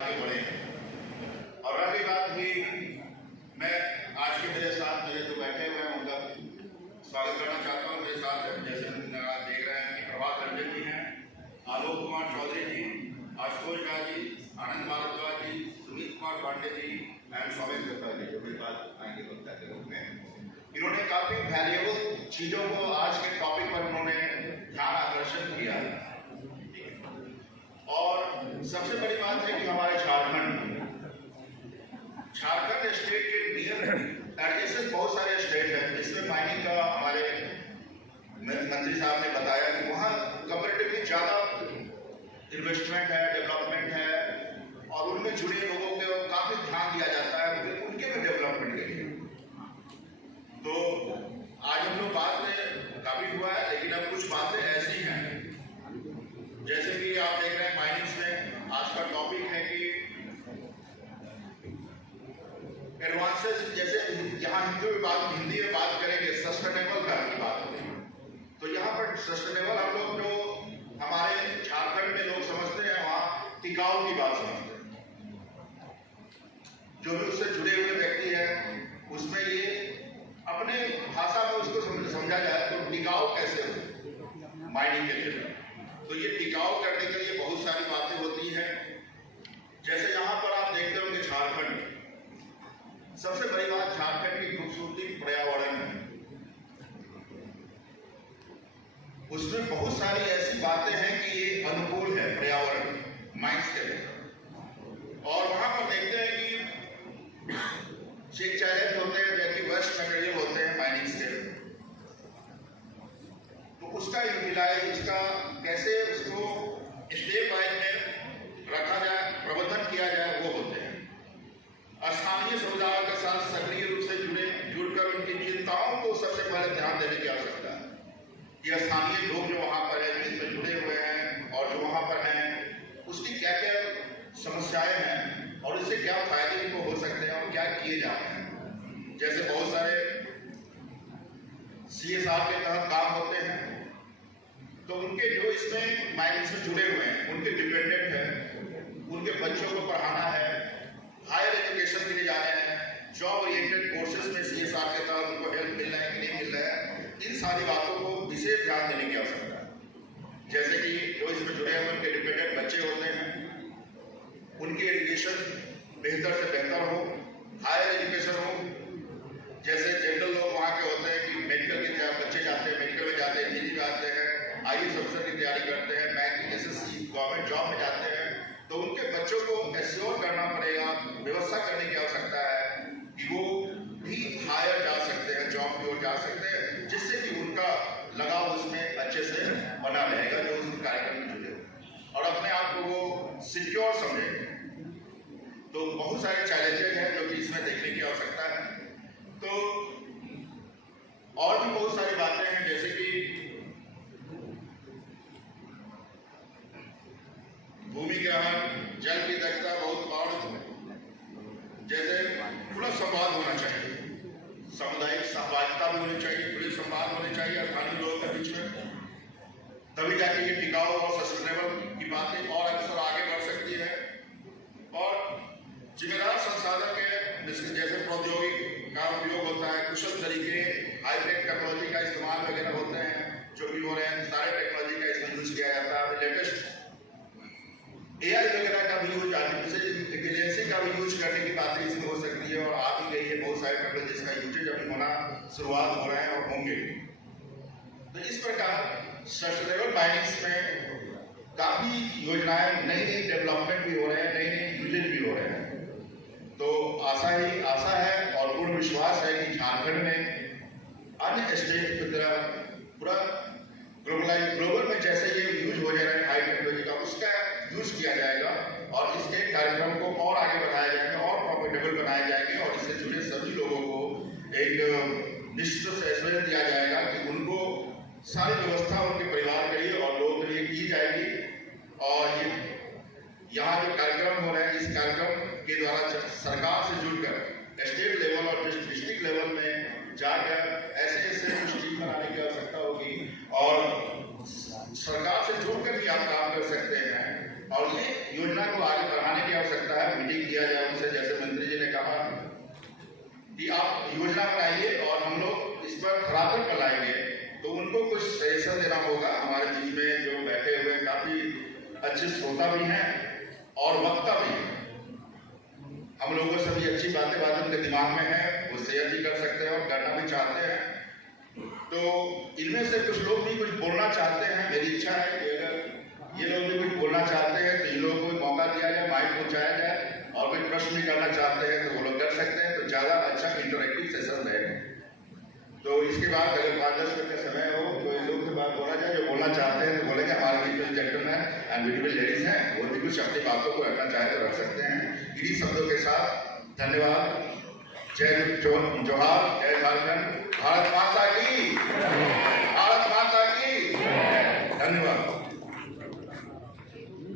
आगे बढ़े हैं। और रही बात भी, मैं आज के मेरे साथ मेरे जो बैठे हुए हैं उनका स्वागत करना चाहता हूँ। मेरे साथ जैसे आप देख रहे हैं कि प्रभात रंजन जी हैं, आलोक कुमार चौधरी जी, आशुतोष झा जी, आनंद भारद्वाज जी, सुमित कुमार पांडे जी एंड सौमित दत्ता जी, जो मेरे पास आएंगे वक्ता के रूप में। इन्होंने काफी वैल्यूएबल चीजों को आज के टॉपिक पर उन्होंने ध्यान आकर्षण किया। और सबसे बड़ी बात है कि हमारे झारखंड स्टेट के नियर एडजेसेंट बहुत सारे स्टेट हैं जिसमें माइनिंग का हमारे मंत्री साहब ने बताया कि वहाँ कंपैरेटिवली ज़्यादा इन्वेस्टमेंट है, डेवलपमेंट है और उनमें जुड़े लोगों को काफ़ी ध्यान दिया जाता है उनके भी डेवलपमेंट के लिए। तो आज हम लोग बात में काफ़ी हुआ है, लेकिन अब कुछ बातें ऐसी हैं जैसे कि आप देख रहे हैं माइनिंग्स में आज का टॉपिक है कि एडवांसेस, जैसे यहाँ हिंदी में बात करेंगे सस्टेनेबल की बात होगी। तो यहाँ पर सस्टेनेबल हम लोग जो हमारे झारखंड में लोग समझते हैं वहाँ टिकाऊ की बात समझते हैं। जो भी उससे जुड़े हुए व्यक्ति हैं उसमें ये अपने भाषा में उसको समझा जाए तो टिकाऊ कैसे हो माइनिंग के लिए। तो ये टिकाऊ करने के लिए बहुत सारी बातें होती हैं। जैसे यहाँ पर आप देखते होंगे झारखंड, सबसे बड़ी बात झारखंड की खूबसूरती पर्यावरण है। उसमें बहुत सारी ऐसी बातें हैं कि ये अनुकूल है पर्यावरण माइंस के लिए। और वहाँ पर देखते हैं कि एक चैलेंज होते हैं जो कि वेस्ट मटेरियल होते हैं माइनिंग के, तो उसका यूटिलाइज, उसका कैसे उसको स्टेप वाइज में रखा जाए, प्रबंधन किया जाए, वो होते हैं। स्थानीय समुदायों के साथ सक्रिय रूप से जुड़कर उनकी चिंताओं को सबसे पहले ध्यान देने की आवश्यकता है कि स्थानीय लोग जो वहाँ पर हैं, इसमें जुड़े हुए हैं और जो वहाँ पर हैं उसकी क्या क्या समस्याएं हैं और इससे क्या फायदे उनको हो सकते हैं और क्या किए जा रहे हैं। जैसे बहुत सारे CSR के तहत काम होते हैं, तो उनके जो इसमें माइनिंग से जुड़े हुए हैं उनके डिपेंडेंट हैं, उनके बच्चों को पढ़ाना है, हायर एजुकेशन के लिए जाना है, जॉब ओरिएंटेड कोर्सेज में CSR के तहत उनको हेल्प मिल रहा है कि नहीं मिल रहा है, इन सारी बातों को विशेष ध्यान देने की आवश्यकता है। जैसे कि जो इसमें जुड़े हुए उनके डिपेंडेंट बच्चे होते हैं, उनकी एजुकेशन बेहतर से बेहतर हो, हायर एजुकेशन हो। जैसे जनरल लोग वहाँ के होते हैं कि मेडिकल के बच्चे जाते हैं, मेडिकल में जाते हैं, इंजीनियरिंग में आते हैं, IAS अफसर की तैयारी करते हैं, बैंकिंग SSC गवर्नमेंट जॉब में जाते हैं, तो उनके बच्चों को एश्योर करना पड़ेगा, व्यवस्था करने की आवश्यकता है कि वो भी हायर जा सकते हैं, जॉब की ओर जा सकते हैं, जिससे कि उनका लगाव उसमें अच्छे से बना रहेगा जो उस कार्यक्रम में जुड़े हो और अपने आप को वो सिक्योर समझेंगे। तो बहुत सारे चैलेंजेस हैं जो कि इसमें देखने की आवश्यकता है। तो और भी बहुत सारी बातें हैं जैसे कि भूमि ग्रहण, जल की दक्षता, बहुत और जैसे खुला संवाद होना चाहिए, सामुदायिक सहभागिता भी होनी चाहिए, खुले संवाद होने चाहिए स्थानीय लोगों के बीच में, तभी जाके ये टिकाऊ और सस्टेनेबल की बातें और अक्सर आगे बढ़ सकती है। और जिम्मेदार संसाधन के जैसे प्रौद्योगिकी का उपयोग होता है, कुशल तरीके, हाईटेक टेक्नोलॉजी का इस्तेमाल वगैरह होते हैं जो भी हो रहे हैं, सारे टेक्नोलॉजी का इसमें यूज किया जाता है। लेटेस्ट AI वगैरह का भी यूज, आर्टिफिशियल इंटेलिजेंस का भी यूज करने की बातें इसमें हो सकती है और आ भी गई है। बहुत सारे टेक्नोलॉजी का यूजेज अभी होना शुरुआत हो रहे हैं और होंगे। तो इस प्रकार सस्टेनेबल माइनिंग्स में काफी योजनाएं, नई डेवलपमेंट भी हो रहे हैं, नई यूजेज भी हो रहे हैं। तो आशा है और पूर्ण विश्वास है कि झारखंड में अन्य स्टेट की तरह पूरा ग्लोबल में जैसे ये यूज हो जा रहा है हाई टेक्नोलॉजी का, उसका यूज किया जाएगा और इसके कार्यक्रम को और आगे बढ़ाया जाएगा और प्रॉफिटेबल बनाए जाएंगे और इससे जुड़े सभी लोगों को एक निश्चित से एश्योरेंस दिया जाएगा कि उनको सारी व्यवस्था उनके परिवार के लिए और लोगों के लिए की जाएगी। और ये यहाँ जो कार्यक्रम हो रहे हैं, इस कार्यक्रम के द्वारा सरकार से जुड़कर स्टेट लेवल और डिस्ट्रिक्ट लेवल में जाकर ऐसे स्कीम बनाने की आवश्यकता होगी और सरकार से जुड़कर भी आप काम कर सकते हैं और ये योजना को आगे बढ़ाने की आवश्यकता मीटिंग किया जाए उनसे, जैसे मंत्री जी ने कहा कि आप योजना बनाइए और हम लोग इस पर धरातल पर लाएंगे, तो उनको कुछ सजेशन देना होगा। हमारे बीच में जो बैठे हुए काफी अच्छे श्रोता भी हैं और वक्ता भी हैं। हम लोगों से भी अच्छी बातें उनके दिमाग में है, वो शेयर भी कर सकते हैं और करना भी चाहते हैं। तो इनमें से कुछ लोग भी कुछ बोलना चाहते हैं। मेरी इच्छा है कि अगर ये लोग भी कुछ बोलना चाहते हैं तो इन लोगों को मौका दिया जाए, माइक पहुंचाया जाए, और कोई प्रश्न भी करना चाहते हैं तो वो लोग कर सकते हैं। तो ज़्यादा अच्छा इंटरेक्टिव सेशन रहेगा। तो इसके बाद अगर 5-10 मिनट का समय हो तो इन लोग से बात बोला जाए, जो बोलना चाहते हैं तो बोलेंगे। हमारे बीच में जेंटलमैन एंड ब्यूटीफुल लेडीज हैं, वो भी कुछ अपनी बातों को रखना चाहे तो रख सकते हैं। इन्हीं शब्दों के साथ धन्यवाद। जय जोहार, जय झारखंड, भारत माता की, भारत माता की धन्यवाद।